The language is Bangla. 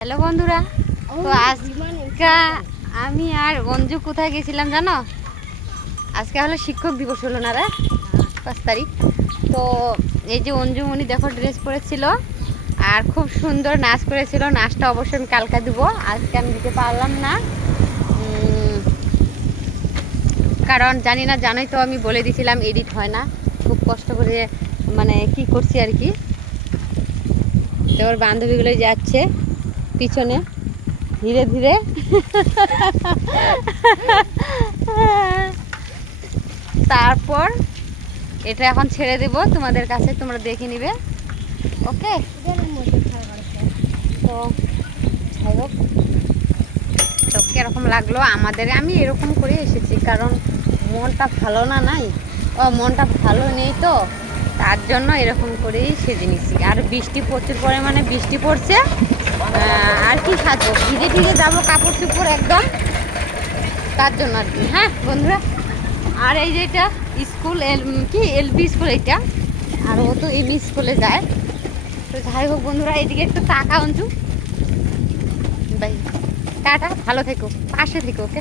হ্যালো বন্ধুরা তো আজকে আমি আর অঞ্জু কোথায় গেছিলাম জানো? আজকে হলো শিক্ষক দিবস হলো না রে? পাঁচ তারিখ। তো এই যে অঞ্জু মনি দেখো ড্রেস পরেছিল আর খুব সুন্দর নাচ করেছিল। নাচটা অবশ্যই আমি কালকে দেবো। আজকে আমি দিতে পারলাম না। কারণ জানি না জানোই তো আমি বলে দিয়েছিলাম এডিট হয় না। খুব কষ্ট করে মানে কি করছি আর কি। তো ওর বান্ধবীগুলো যাচ্ছে। পিছনে ধীরে ধীরে। তারপর এটা এখন ছেড়ে দেব, তোমাদের কাছে তোমরা দেখে নিবে। ওকে? তো যাই হোক। তো কীরকম লাগল? আমাদের আমি এরকম করে এসেছি, কারণ মনটা ভালো না নাই? ও, মনটা ভালো নেই তো? তার জন্য এরকম করেই সেজে নিচ্ছি আর বৃষ্টি প্রচুর পরিমাণে বৃষ্টি পড়ছে। আর কি সাজবো? ভিজে ভিজে যাব কাপড় চুপড় একদম। তার জন্য আর কি হ্যাঁ বন্ধুরা? আর এই যে এটা স্কুল, এল কি এলপি স্কুল এটা আর ও তো এমই স্কুলে যায়। তো যাই হোক বন্ধুরা এদিকে একটু টাকা অঞ্চু বাই। টাটা, ভালো থেকো, পাশে থেকো, ওকে?